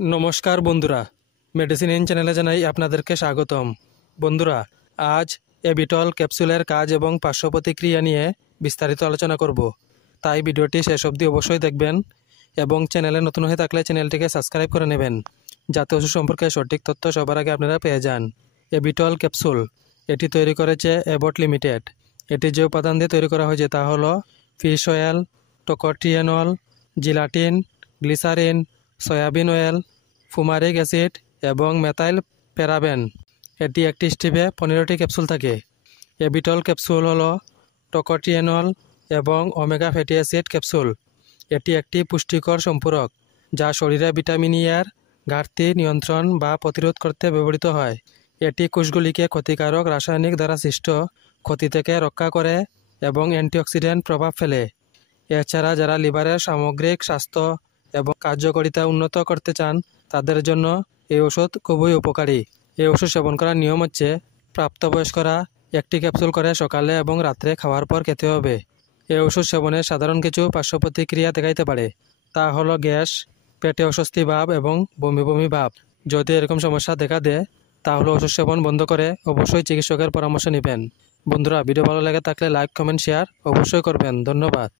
নমস্কার বন্ধুরা, medicine in চ্যানেলে জানাই আপনাদেরকে স্বাগতম। বন্ধুরা, আজ এবিটল ক্যাপসুলের কাজ এবং পার্শ্ব প্রতিক্রিয়া নিয়ে বিস্তারিত আলোচনা করব, তাই ভিডিওটি শেষ অবধি অবশ্যই দেখবেন এবং চ্যানেলে নতুন হয়ে থাকলে চ্যানেলটিকে সাবস্ক্রাইব করে নেবেন, যাতে ওষুধ সম্পর্কে সঠিক তথ্য সবার আগে আপনারা পেয়ে যান। এবিটল ক্যাপসুল এটি তৈরি করেছে অ্যাবট লিমিটেড। এটি যে উপাদান দিয়ে তৈরি করা হয়েছে তা হলো fish oil, tocotrienol, gelatin, glycerin, soybean oil, fumaric acid এবং মেথাইল প্যারাবেন। এটি একটি স্টিপে 15টি ক্যাপসুল থাকে। এবিটল ক্যাপসুল হলো টোকোট্রিয়েনল এবং ওমেগা ফ্যাটি অ্যাসিড ক্যাপসুল। এটি একটি পুষ্টিকর সম্পূরক যা শরীরে ভিটামিন ই এর ঘাটতি নিয়ন্ত্রণ বা প্রতিরোধ করতে ব্যবহৃত হয়। এটি কোষগুলিকে ক্ষতিকারক রাসায়নিক দ্বারা সৃষ্ট ক্ষতি থেকে রক্ষা করে এবং অ্যান্টিঅক্সিডেন্ট প্রভাব ফেলে। এছাড়া যারা লিভারের সামগ্রিক স্বাস্থ্য এবং কার্যকারিতা উন্নত করতে চান তাদের জন্য এই ওষুধ খুবই উপকারী। এই ওষুধ সেবন করার নিয়ম হচ্ছে প্রাপ্তবয়স্করা একটি ক্যাপসুল করে সকালে এবং রাত্রে খাওয়ার পর খেতে হবে। এই ওষুধ সেবনে সাধারণ কিছু পার্শ্ব প্রতিক্রিয়া দেখাইতে পারে, তা হলো গ্যাস, পেটে অস্বস্তি ভাব এবং বমি বমি ভাব। যদি এরকম সমস্যা দেখা দেয় তাহলে ওষুধ সেবন বন্ধ করে অবশ্যই চিকিৎসকের পরামর্শ নেবেন। বন্ধুরা, ভিডিও ভালো লেগে থাকলে লাইক, কমেন্ট, শেয়ার অবশ্যই করবেন। ধন্যবাদ।